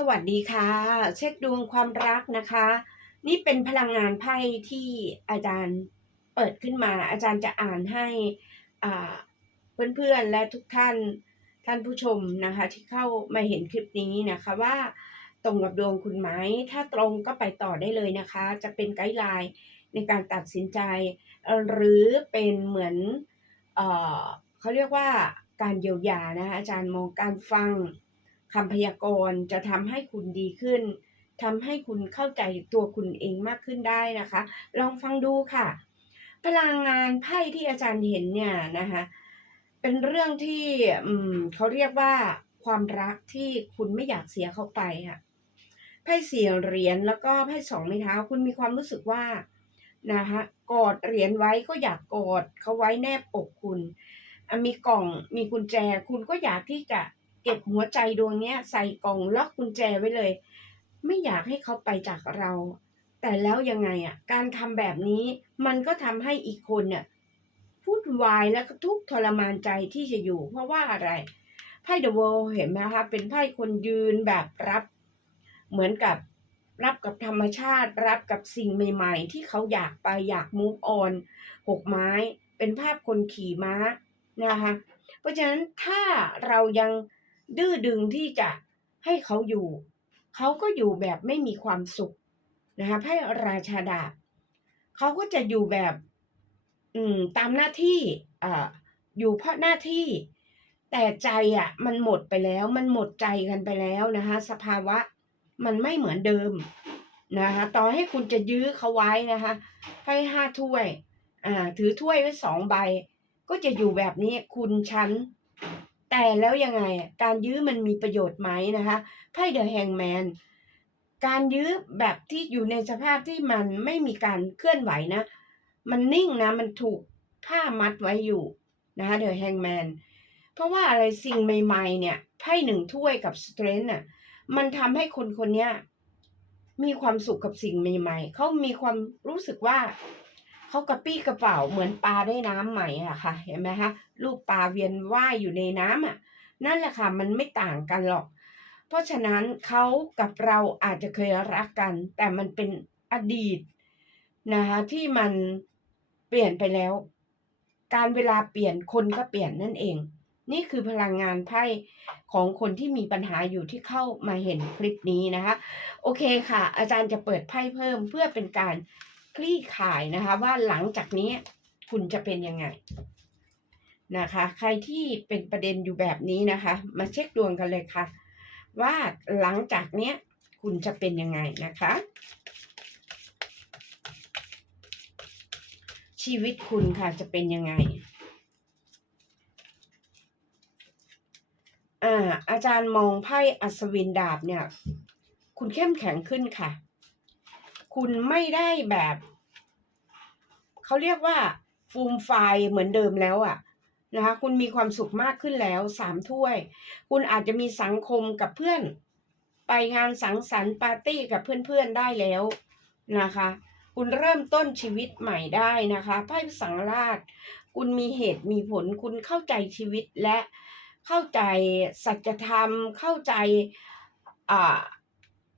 สวัสดีค่ะ เช็คดวงความรักนะคะ นี่เป็นพลังงานไพ่ที่อาจารย์เปิดขึ้นมา อาจารย์จะอ่านให้อ่าเพื่อนๆและทุกท่านท่านผู้ชมนะคะ ที่เข้ามาเห็นคลิปนี้นะคะว่าตรงกับดวงคุณไหม ถ้าตรงก็ไปต่อได้เลยนะคะ จะเป็นไกด์ไลน์ในการตัดสินใจ หรือเป็นเหมือนเออเขาเรียกว่าการเยียวยานะคะอาจารย์มองการฟัง คำพยากรณ์จะทำให้คุณดีขึ้นทำให้คุณเข้าใจตัวคุณเองมากขึ้นได้นะคะ ลองฟังดูค่ะ พลังงานไพ่ที่อาจารย์เห็นเนี่ยนะคะเป็นเรื่องที่เขาเรียกว่าความรักที่คุณไม่อยากเสียเขาไปค่ะไพ่สี่เหรียญแล้วก็ไพ่สองไม้เท้าคุณมีความรู้สึกว่านะคะกอดเหรียญไว้ก็อยากกอดเขาไว้แนบอกคุณ มีกล่องมีกุญแจคุณก็อยากที่จะ เก็บหัวใจดวงเนี้ย ใส่กล่องล็อกกุญแจไว้เลย ไม่อยากให้เขาไปจากเรา แต่แล้วยังไงอะ การทำแบบนี้มันก็ทำให้อีกคนเนี่ยพูดวายแล้วก็ทุกทรมานใจที่จะอยู่ เพราะว่าอะไรไพ่เดอะเวิลเห็นไหมคะเป็นไพ่คนยืนแบบรับ เหมือนกับรับกับธรรมชาติ รับกับสิ่งใหม่ ๆ ที่เขาอยากไปอยากมูฟออนหกไม้ เป็นภาพคนขี่ม้านะคะ เพราะฉะนั้นถ้าเรายัง ดื้อดึงที่จะให้เขาอยู่ เขาก็อยู่แบบไม่มีความสุขนะคะไพ่ราชาดาบเขาก็จะอยู่แบบ อืมตามหน้าที่อ่าอยู่เพราะหน้าที่ แต่ใจอะ มันหมดไปแล้ว มันหมดใจกันไปแล้วนะคะ สภาวะมันไม่เหมือนเดิมนะคะต่อให้คุณจะยื้อเขาไว้นะคะไพ่ห้าถ้วย อ่า ถือถ้วยไว้สองใบ ก็จะอยู่แบบนี้คุณฉัน แต่แล้วยังไงการยื้อมันมีประโยชน์ไหมนะคะไพ่เดอะแฮงแมนการยื้อแบบที่อยู่ในสภาพที่มันไม่มีการเคลื่อนไหวนะ มันนิ่งนะ มันถูกผ้ามัดไว้อยู่นะคะเดอะแฮงแมนเพราะว่าอะไรสิ่งใหม่ ๆ เนี่ยไพ่หนึ่งถ้วยกับสเตรนท์น่ะมันทำให้คนคนนี้มีความสุขกับสิ่งใหม่ ๆ เขามีความรู้สึกว่า เขากระปี้กระเป๋าเหมือนปลาได้น้ำใหม่อะค่ะ เห็นไหมคะลูกปลาเวียนว่ายอยู่ในน้ำอะนั่นแหละค่ะ มันไม่ต่างกันหรอก เพราะฉะนั้นเขากับเราอาจจะเคยรักกัน แต่มันเป็นอดีตนะคะที่มันเปลี่ยนไปแล้ว การเวลาเปลี่ยนคนก็เปลี่ยนนั่นเอง นี่คือพลังงานไพ่ของคนที่มีปัญหาอยู่ที่เข้ามาเห็นคลิปนี้นะคะ โอเคค่ะ อาจารย์จะเปิดไพ่เพิ่มเพื่อเป็นการ คลี่ข่ายนะคะ ว่าหลังจากนี้คุณจะเป็นยังไงนะคะ ใครที่เป็นประเด็นอยู่แบบนี้นะคะ มาเช็คดวงกันเลยค่ะ ว่าหลังจากเนี้ยคุณจะเป็นยังไงนะคะ ชีวิตคุณค่ะจะเป็นยังไงอ่าอาจารย์มองไพ่อัศวินดาบเนี่ย คุณเข้มแข็งขึ้นค่ะ คุณไม่ได้แบบ เขาเรียกว่าฟูมไฟเหมือนเดิมแล้วอะนะคะคุณมีความสุขมากขึ้นแล้วสามถ้วย คุณอาจจะมีสังคมกับเพื่อน ไปงานสังสรรค์ปาร์ตี้กับเพื่อนๆได้แล้วนะคะ คุณเริ่มต้นชีวิตใหม่ได้นะคะไพ่สังราช คุณมีเหตุมีผล คุณเข้าใจชีวิตและเข้าใจสัจธรรม เข้าใจอ่า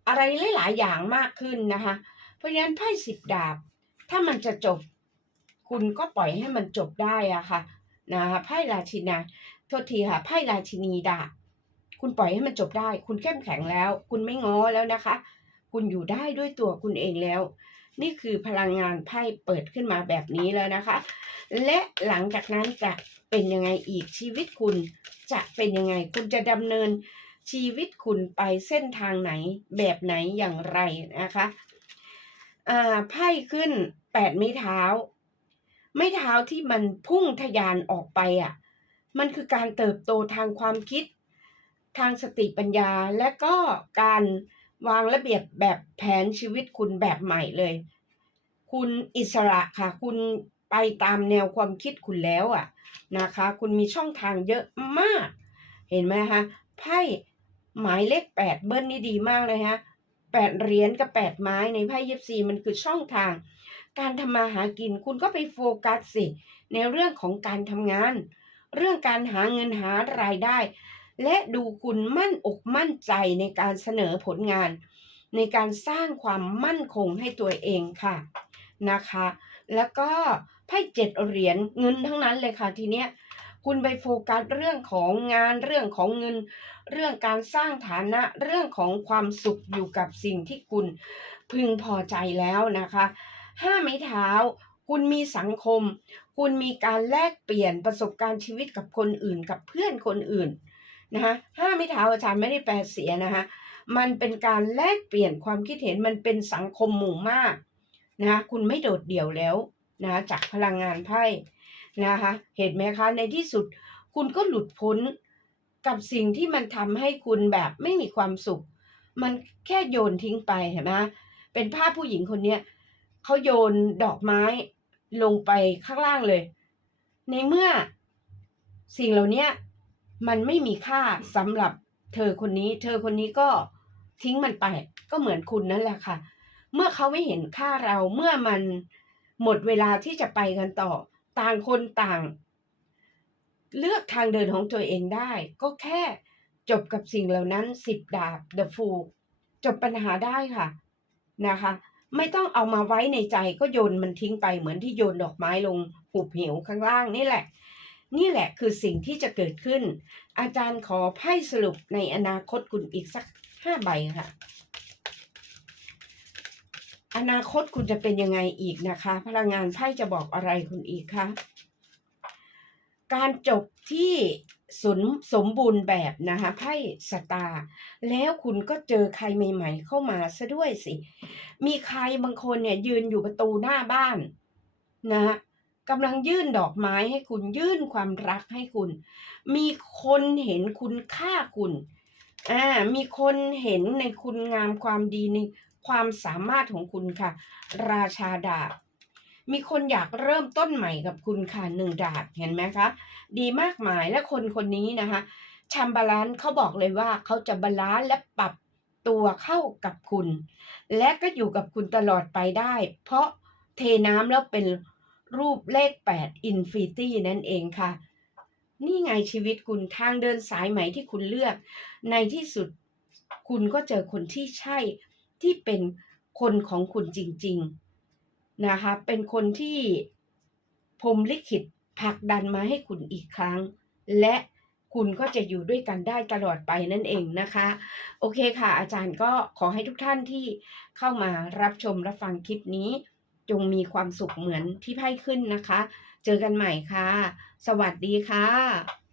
อะไรหลาย ๆ อย่างมากขึ้นนะคะ เพราะฉะนั้นไพ่สิบดาบ ถ้ามันจะจบ คุณก็ปล่อยให้มันจบได้อะค่ะนะคะไพ่ราชินาโทษทีค่ะไพ่ราชินีดาบคุณปล่อยให้มันจบได้ คุณเข้มแข็งแล้ว คุณไม่ง้อแล้วนะคะ คุณอยู่ได้ด้วยตัวคุณเองแล้ว นี่คือพลังงานไพ่เปิดขึ้นมาแบบนี้แล้วนะคะ และหลังจากนั้นจะเป็นยังไงอีกชีวิตคุณจะเป็นยังไง คุณจะดำเนินชีวิตคุณไปเส้นทางไหนแบบไหนอย่างไรนะคะ อ่าไพ่ขึ้นแปดไม้เท้า ไม้เท้าที่มันพุ่งทะยานออกไปอะ มันคือการเติบโตทางความคิด ทางสติปัญญาและก็การวางระเบียบแบบแผนชีวิตคุณแบบใหม่เลย คุณอิสระค่ะ คุณไปตามแนวความคิดคุณแล้วอะนะคะ คุณมีช่องทางเยอะมาก เห็นไหมคะไพ่หมายเลขแปดเบิ้ลนี่ดีมากเลยฮะ แปดเหรียญกับแปดไม้ในไพ่ยิปซีมันคือช่องทาง การทำมาหากินคุณก็ไปโฟกัสสิ ในเรื่องของการทำงาน เรื่องการหาเงินหารายได้ และดูคุณมั่นอกมั่นใจในการเสนอผลงาน ในการสร้างความมั่นคงให้ตัวเองค่ะนะคะ แล้วก็ไพ่เจ็ดเหรียญเงินทั้งนั้นเลยค่ะทีเนี้ย คุณไปโฟกัสเรื่องของงานเรื่องของเงิน เรื่องการสร้างฐานะเรื่องของความสุขอยู่กับสิ่งที่คุณพึงพอใจแล้วนะคะห้าไม้เท้า คุณมีสังคม คุณมีการแลกเปลี่ยนประสบการณ์ชีวิตกับคนอื่นกับเพื่อนคนอื่นนะคะห้าไม้เท้าอาจารย์ไม่ได้แปลเสียนะคะมันเป็นการแลกเปลี่ยนความคิดเห็นมันเป็นสังคมหมู่มากนะคะคุณไม่โดดเดี่ยวแล้วนะจากพลังงานไพ่ นะคะ เห็นไหมคะ ในที่สุดคุณก็หลุดพ้นกับสิ่งที่มันทำให้คุณแบบไม่มีความสุข มันแค่โยนทิ้งไปเห็นไหมเป็นภาพผู้หญิงคนเนี้ยเขาโยนดอกไม้ลงไปข้างล่างเลย ในเมื่อสิ่งเหล่านี้มันไม่มีค่าสำหรับเธอคนนี้ เธอคนนี้ก็ทิ้งมันไป ก็เหมือนคุณนั่นแหละค่ะ เมื่อเขาไม่เห็นค่าเราเมื่อมันหมดเวลาที่จะไปกันต่อ ต่างคนต่าง เลือกทางเดินของตัวเองได้ ก็แค่จบกับสิ่งเหล่านั้นสิบดาบ The Fool จบปัญหาได้ค่ะนะคะ ไม่ต้องเอามาไว้ในใจก็โยนมันทิ้งไปเหมือนที่โยนดอกไม้ลงหุบเหวข้างล่างนี่แหละ นี่แหละคือสิ่งที่จะเกิดขึ้น อาจารย์ขอไพ่สรุปในอนาคตคุณอีกสักห้าใบค่ะ อนาคตคุณจะเป็นยังไงอีกนะคะ พลังงานไพ่จะบอกอะไรคุณอีกคะการจบที่สมสมบูรณ์แบบนะคะไพ่สตาร์แล้วคุณก็เจอใครใหม่ ๆ เข้ามาซะด้วยสิ มีใครบางคนเนี่ยยืนอยู่ประตูหน้าบ้านนะกำลังยื่นดอกไม้ให้คุณยื่นความรักให้คุณ มีคนเห็นคุณค่าคุณอ่ามีคนเห็นในคุณงามความดีใน ความสามารถของคุณค่ะ ราชาดาบ มีคนอยากเริ่มต้นใหม่กับคุณค่ะหนึ่งดาบเห็นไหมคะ ดีมากมายและคนคนนี้นะคะชัมบาลานเขาบอกเลยว่าเขาจะบาลานและปรับตัวเข้ากับคุณ และก็อยู่กับคุณตลอดไปได้ เพราะเทน้ำแล้วเป็นรูปเลข 8 Infinity นั่นเองค่ะ นี่ไงชีวิตคุณทางเดินสายไหมที่คุณเลือก ในที่สุดคุณก็เจอคนที่ใช่ ที่เป็นคนของคุณจริง ๆ นะคะ เป็นคนที่พรมลิขิตผลักดันมาให้คุณอีกครั้ง และคุณก็จะอยู่ด้วยกันได้ตลอดไปนั่นเองนะคะ โอเคค่ะ อาจารย์ก็ขอให้ทุกท่านที่เข้ามารับชมรับฟังคลิปนี้ จงมีความสุขเหมือนที่ไพ่ขึ้นนะคะ เจอกันใหม่ค่ะ สวัสดีค่ะ